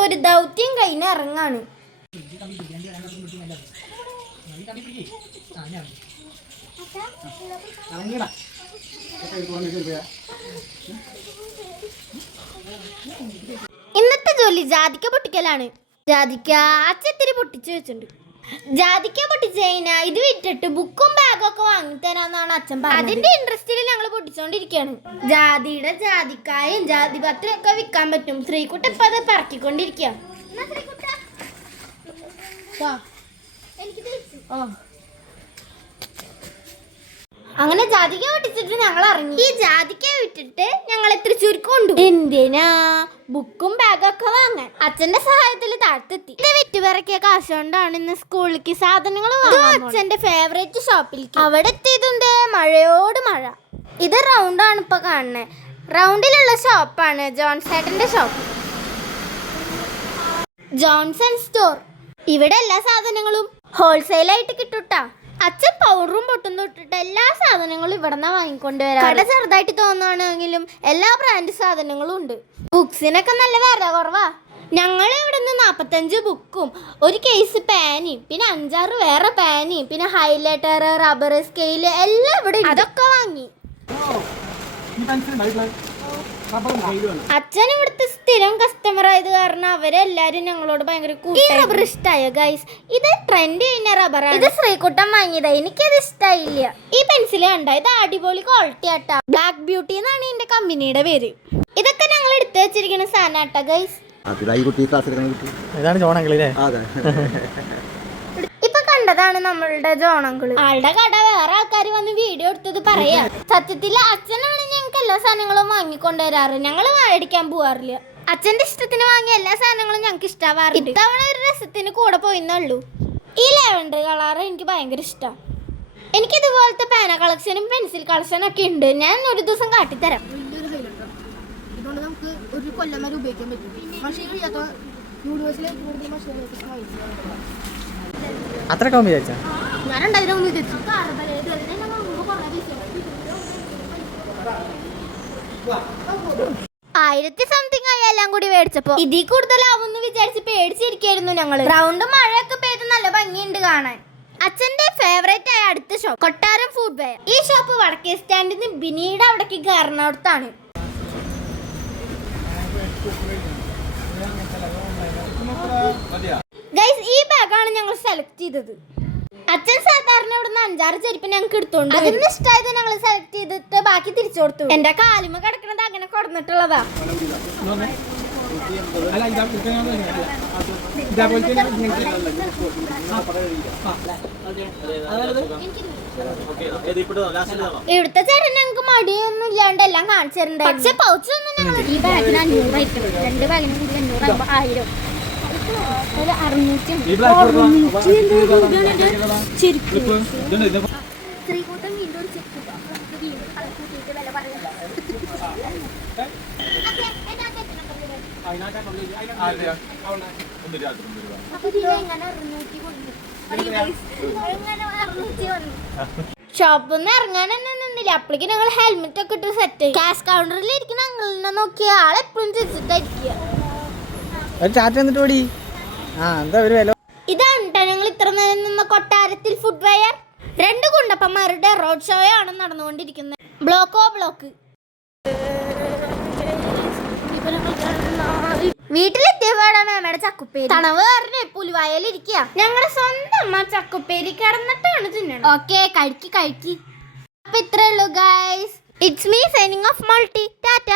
ഇപ്പൊ ഒരു ദൗത്യം കഴിഞ്ഞ് ഇറങ്ങാണ്. ഇന്നത്തെ ജോലി ജാതിക്ക പൊട്ടിക്കലാണ്. ജാതിക്ക അച്ഛത്തിരി പൊട്ടിച്ചു വെച്ചിട്ടുണ്ട്. ജാതിക്ക പൊട്ടിച്ചു ഇത് വിറ്റിട്ട് ബുക്കും ബാഗും ഒക്കെ വാങ്ങിത്തരാന്നാണ് അച്ഛൻ പറഞ്ഞത്. അതിന്റെ ഇൻട്രസ്റ്റിൽ ഞങ്ങൾ പൊട്ടിച്ചോണ്ടിരിക്കുകയാണ് ജാതിയുടെ ജാതിക്കായും ജാതി പത്രം ഒക്കെ വിൽക്കാൻ പറ്റും ശ്രീകുട്ട? ഇപ്പൊ അത് പറക്കിക്കൊണ്ടിരിക്കുക അങ്ങനെ ജാതിക്ക പൊട്ടിച്ചിട്ട് ഞങ്ങൾ അറിഞ്ഞു ഈ ജാതിക്ക വിട്ടിട്ട് ഞങ്ങൾ തൃശ്ശൂർക്ക് കൊണ്ടു. എന്തിനാ? ബുക്കും ബാഗൊക്കെ വാങ്ങാൻ. അച്ഛന്റെ സഹായത്തിൽ താഴ്ത്തെത്തി. ഇത് വിറ്റുപിറക്കിയ കാശ് കൊണ്ടാണ് ഇന്ന് സ്കൂളിലേക്ക് സാധനങ്ങൾ അച്ഛന്റെ ഫേവറേറ്റ് ഷോപ്പിലേക്ക് അവിടെ എത്തിയതുണ്ട് മഴയോട് മഴ. ഇത് റൗണ്ട് ആണ് ഇപ്പൊ കാണുന്നത് റൗണ്ടിലുള്ള ഷോപ്പാണ് ജോൺസേട്ടന്റെ ഷോപ്പ് ജോൺസൺ സ്റ്റോർ ഇവിടെ എല്ലാ സാധനങ്ങളും ഹോൾസെയിൽ ആയിട്ട് കിട്ടൂട്ടാ. അച്ഛൻ പൗഡറും പൊട്ടും തൊട്ടിട്ട് എല്ലാ സാധനങ്ങളും ഇവിടെ നിന്ന് വാങ്ങിക്കൊണ്ട് വരാം കട ചെറുതായിട്ട് തോന്നുകയാണെങ്കിലും എല്ലാ ബ്രാൻഡ് സാധനങ്ങളും ഉണ്ട്. ബുക്സിനൊക്കെ നല്ല വില കുറവാ. ഞങ്ങൾ ഇവിടെ നിന്ന് നാൽപ്പത്തഞ്ച് ബുക്കും ഒരു കേസ് പാനിയും പിന്നെ അഞ്ചാറ് വേറെ പാനിയും പിന്നെ ഹൈലൈറ്റർ റബ്ബർ സ്കെയിൽ എല്ലാം ഇവിടെ. അതൊക്കെ വാങ്ങി. അച്ഛൻ ഇവിടുത്തെ സ്ഥിരം കസ്റ്റമർ ആയത് കാരണം അവരെല്ലാരും ഞങ്ങളോട് ഭയങ്കര ഈ റബ്ബർ ഇഷ്ടായോ ഗൈസ് ഇത് ട്രെൻഡ് കഴിഞ്ഞ റബ്ബറാണ് ഇത് ശ്രീകുട്ടം വാങ്ങിയതാ. എനിക്കത് ഇഷ്ടായില്ല. ഈ പെൻസിൽ കണ്ട? ഇത് അടിപൊളി ക്വാളിറ്റി ആട്ടാ. ബ്ലാക്ക് ബ്യൂട്ടി എന്നാണ് ഇതിന്റെ കമ്പനിയുടെ പേര്. ഇതൊക്കെ ഞങ്ങൾ എടുത്തു വെച്ചിരിക്കുന്ന സാധനം ഗൈസ് ഇപ്പൊ കണ്ടതാണ് നമ്മളുടെ ജോണങ്കിൾ ആളുടെ കട വേറെ ആൾക്കാർ വന്ന് വീഡിയോ എടുത്തത് പറയാ. സത്യത്തിൽ അച്ഛനാണ് എല്ലാ സാധനങ്ങളും വാങ്ങിക്കൊണ്ട് വരാറ് ഞങ്ങൾ മേടിക്കാൻ പോവാറില്ല. അച്ഛന്റെ ഇഷ്ടത്തിന് വാങ്ങിയ എല്ലാ സാധനങ്ങളും ഞങ്ങൾക്ക് ഇഷ്ടമാവാറുണ്ട് ഇത്തവണ ഒരു രസത്തിന് കൂടെ പോയിന്നുള്ളൂ ഈ ലെവൻഡർ കളർ എനിക്ക് ഭയങ്കര ഇഷ്ടം. എനിക്ക് ഇതുപോലത്തെ പേന കളക്ഷനും പെൻസിൽ കളക്ഷനും ഒക്കെ ഉണ്ട്. ഞാൻ ഒരു ദിവസം കാട്ടിത്തരാം. ഇതുകൊണ്ട് നമുക്ക് ഒരു കൊല്ലം വരെ ഉപയോഗിക്കാൻ പറ്റും. മഷീൻ കൂടുതൽ വിചാരിച്ചാ? ഞാൻ വിചാരിച്ചു ആയിരത്തി സംതിങ് ആയി എല്ലാം കൂടി മേടിച്ചപ്പോ ഇതിൽ കൂടുതലാവുമെന്ന് വിചാരിച്ച് പേടിച്ചിരിക്കായിരുന്നു ഞങ്ങൾ. റൗണ്ട് മഴയൊക്കെ പെയ്ത് നല്ല ഭംഗിയുണ്ട് കാണാൻ. അച്ഛന്റെ ഫേവറേറ്റ് ആയ അടുത്ത ഷോപ്പ് കൊട്ടാരം ഫുഡ് വെയർ ഈ ഷോപ്പ് വടക്കേ സ്റ്റാൻഡിൽ നിന്ന് പിന്നീട് അവിടേക്ക് കയറുന്നിടത്താണ്. ഗൈസ് ഈ ബാഗാണ് ഞങ്ങൾ സെലക്ട് ചെയ്തത്. അച്ഛൻ സാധാരണ ഇവിടുന്ന് അഞ്ചാറ് ചെരുപ്പ് ഞങ്ങൾക്ക് എടുത്തോണ്ട് അതിന് ഇഷ്ടമായത് ഞങ്ങൾ സെലക്ട് ചെയ്തിട്ട് ബാക്കി തിരിച്ചു കൊടുത്തു എന്റെ കാലുമ കിടക്കണത് അങ്ങനെ കൊടുന്നിട്ടുള്ളതാ. അല്ല ഇതാ ഇതേപോലത്തെ ഇവിടുത്തെ ചേരൻ ഞങ്ങൾക്ക് മടിയൊന്നും ഇല്ലാണ്ട് എല്ലാം കാണിച്ചു തരണ്ടേ? പക്ഷെ പൗച്ചൊന്നും ഞങ്ങൾ ഈ ബാഗിന് അഞ്ഞൂറായിട്ട് രണ്ട് ബാഗിന് കൂടി അഞ്ഞൂറ് ആയിരം. ശ്രീകൂട്ടം വീണ്ടും ചെക്ക് വീണ്ടും വില ഷോപ്പിൽ നിന്ന് ഇറങ്ങാൻ തന്നെ നിന്നില്ല. അപ്പോഴേക്കും ഞങ്ങൾ ഹെൽമെറ്റ് ഒക്കെ ഇട്ട് സെറ്റ് ക്യാഷ് കൗണ്ടറിൽ ഇരിക്കുന്ന അങ്ങളിനെ നോക്കിയ ആളെപ്പോഴും ചിരിച്ചിട്ടായിരിക്കുക ഒരു ചാറ്റ് എന്നിട്ട് ഓടി. ആ എന്താ ഒരു വില? ഇതാണ് ട്ടോ. ഞങ്ങൾ ഇത്ര നേരം നിന്ന കൊട്ടാരത്തിൽ ഫുഡ് വെയർ രണ്ട് കുണ്ടപ്പന്മാരുടെ റോഡ് ഷോ ആണ് നടന്നുകൊണ്ടിരിക്കുന്നത്. ബ്ലോക്കോ ബ്ലോക്ക് വീട്ടിലെത്തിയപ്പോഴാണ് അമ്മയുടെ ചക്കുപ്പേരി. തണവ് പറഞ്ഞേ പുലിവായലിരിക്കുക ഞങ്ങളുടെ സ്വന്തം അമ്മ ചക്കുപ്പേരി കിടന്നിട്ടാണ് തിന്നണം ഓക്കെ കഴിക്കി കഴിക്കി. അപ്പൊ ഇത്രേ ഉള്ളൂ guys it's me signing off multi tata.